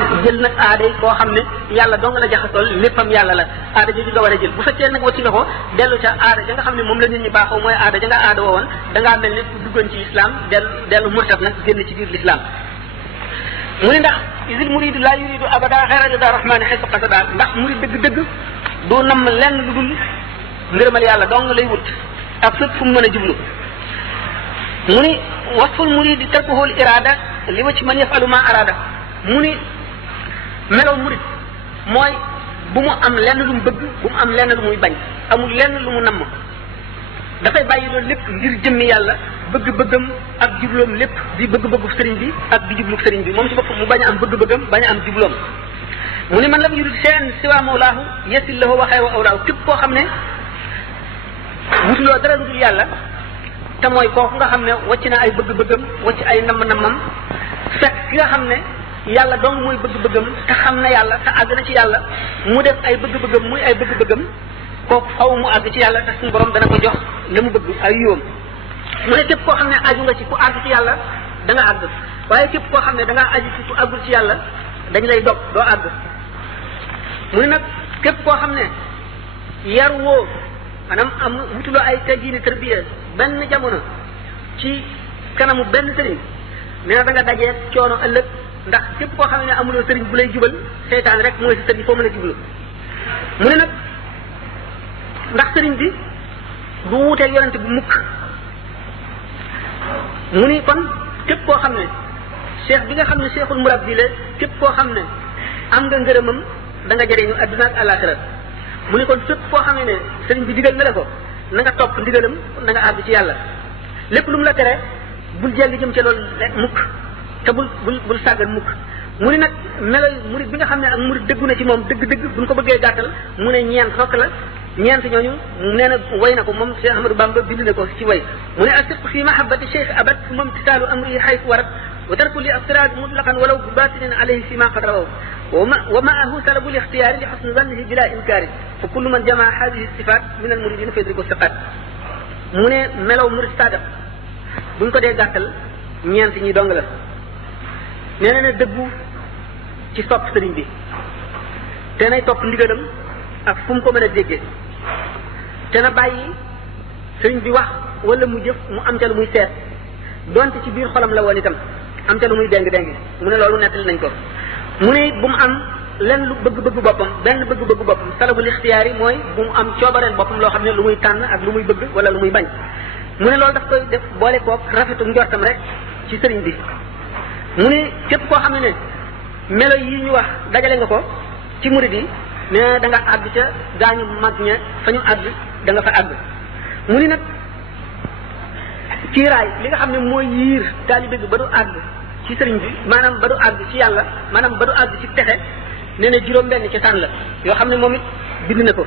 jël nag aada yi koo xam ne yàlla dong la jaxasool léppam yàlla la aada jooju nga war a jël bu fekkee nag wacci nga ko dellu ca aada ja nga xam ne moom la nit ñi baaxoo mooy aada ja nga aada woowoon dangaa mel ne ku duggoon ci islam dellu murtad nag génn ci biir l'islam mu ni ndax isil muridu la yuridu abada xayra rida rahmani xaytu qasada ndax murid dëgg-dëgg du nam lenn lu dul ngërëmal yàlla dong lay wut ak fépp fu mu mën a jublu mu ni wasful muridi tarkuhul irada li wa ci man yafalu ma arada mu ni melaw murid mooy bu mu am lenn lu mu bëgg bu mu am lenn lu muy bañ amul lenn lu mu namm dafay bàyyi loolu lépp ngir jëmmi yàlla bëgg-bëggam ak jubloom lépp di bëgg-bëggu sëriñ bi ak di jublu sëriñ bi moom ci boppam mu bañ a am bëgg-bëggam bañ a am jubloom mu ne man lam yurid shay'an siwa mawlaahu yasil lahu wa xaywa awlaahu képp koo xam ne wutuloo dara lu dul yàlla te mooy kooku nga xam ne wàcc na ay bëgg-bëggam wàcc ay namm-nammam fekk ki nga xam ne yàlla dong mooy bëgg-bëggam te xam na yàlla te àgg na ci yàlla mu def ay bëgg-bëggam muy ay bëgg-bëggam kooku faw mu àgg ci yàlla te suñu borom dana ko jox la mu bëgg ay yoom mu ne képp koo xam ne aju nga ci ku àgg ci yàlla da nga àgg waaye képp koo xam ne da ngaa aju ci ku àggul ci yàlla dañ lay dog doo àgg mu ne nag képp koo xam ne yar woo maanaam am wutuloo ay teggiini tarbiya benn jamono ci kanamu benn sëriñ nee na da nga dajee coono ëllëg ndax képp koo xam ne amuloo sëriñ bu lay jubal seytaan rek mooy si sëriñ foo mën a jublu mu ne nag ndax sëriñ bi du wuuteeg yonente bu mukk mu ni kon képp koo xam ne cheikh bi nga xam ne cheikhul murabbi la képp koo xam ne am nga ngërëmam da nga jëriñu adduna ak àllaaxira mu ni kon fépp koo xam ne sëriñ bi digal na la ko na nga topp ndigalam na nga àgg ci yàlla lépp lu mu la tere bul jéggi jëm ca loolu mukk te bul sàggan mukk mu ni nag melo murid bi nga xam ne ak murid dëggu na ci moom dëgg-dëgg buñ ko bëggee gàttal mu ne ñeent fokk la ñeent ñooñu nee na way na ko moom Cheikh Ahmadou Bamba bind na ko ci way mu ne asiq fi mahabbati cheikh abad moom tisaalu amri xaytu warat wa tarku li aftirad mutlaqan walaw bi batinin alayhi fi ma qad rawaw wa maahu talabul ixtiyaari li xusni zannihi bila inkaari fa kullu man jamaa hadihi sifat min al muridina fa yudriku siqat mu ne melaw murid sadiq buñ ko dee gàttal ñeent ñi dong la nee na ne dëggu ci sopp sëriñ bi te nay topp ndigalam ak fu mu ko mën a déggee te na bàyyi sëriñ bi wax wala mu jëf mu am ca lu muy seet donte ci biir xolam la woon itam am ca lu muy déng-déng mu ne loolu nettali nañ ko mu ne bu mu am lenn lu bëgg-bëgg boppam benn bëgg-bëgg boppam talabul ixtiyaar yi mooy bu mu am coobareel boppam loo xam ne lu muy tànn ak lu muy bëgg wala lu muy bañ mu ne loolu daf koy def boole koog rafetu njortam rek ci sëriñ bi mu ne képp koo xam ne melo yi ñu wax dajale nga ko ci murid yi ne da nga àgg ca gaañu mag ña fa ñu àgg da nga fa àgg mu ni nag kiiraay li nga xam ne mooy yiir taalibe bi ba du àgg ci sëriñ bi maanaam ba du àgg ci yàlla maanaam ba du àgg ci texe nee na juróom-benn ci sànn la yoo xam ne moom it bind na ko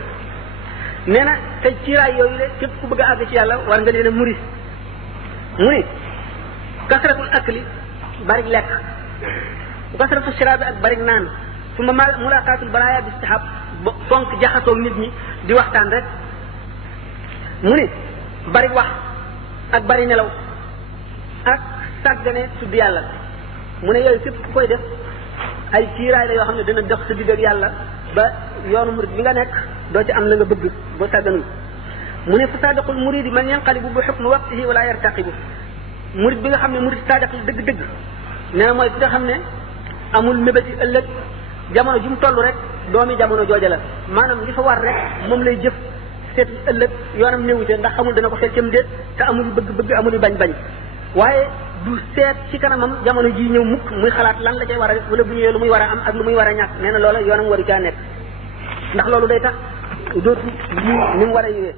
nee na te kiiraay yooyu le képp ku bëgg a àgg ci yàlla war nga leen a muri mu ni kasratul akli bari lekk kasratu shiraabi ak bari naan su ma mulaqaatul baraaya bi istihab fonk jaxasoo nit ñi di waxtaan rek mu ni bari wax ak bari nelaw ak sàggane tudd yàlla mu ne yooyu képp ku koy def ay kiiraay la yoo xam ne dana dox sa digg ak yàlla ba yoonu murid bi nga nekk doo ci am la nga bëgg boo sàgganul mu ne fa saadiqul muridi man yanqalibu bi xukmi waqtihi wala yartaqibu murid bi nga xam ne murid saadiq dëgg-dëgg nee na mooy bi nga xam ne amul mébéti ëllëg jamono ju mu toll rek doomi jamono jooja la maanaam li fa war rek moom lay jëf seet ëllëg yoonam néewute ndax xamul dana ko seet cam déet te amul bëgg-bëgg amul bañ-bañ waaye du seet ci kanamam jamono ji ñëw mukk muy xalaat lan la cay war a def wala bu ñëwee lu muy war a am ak lu muy war a ñàkk nee na loola yoonam waru caa nekk ndax loolu day tax dootu ni mu war a yëwee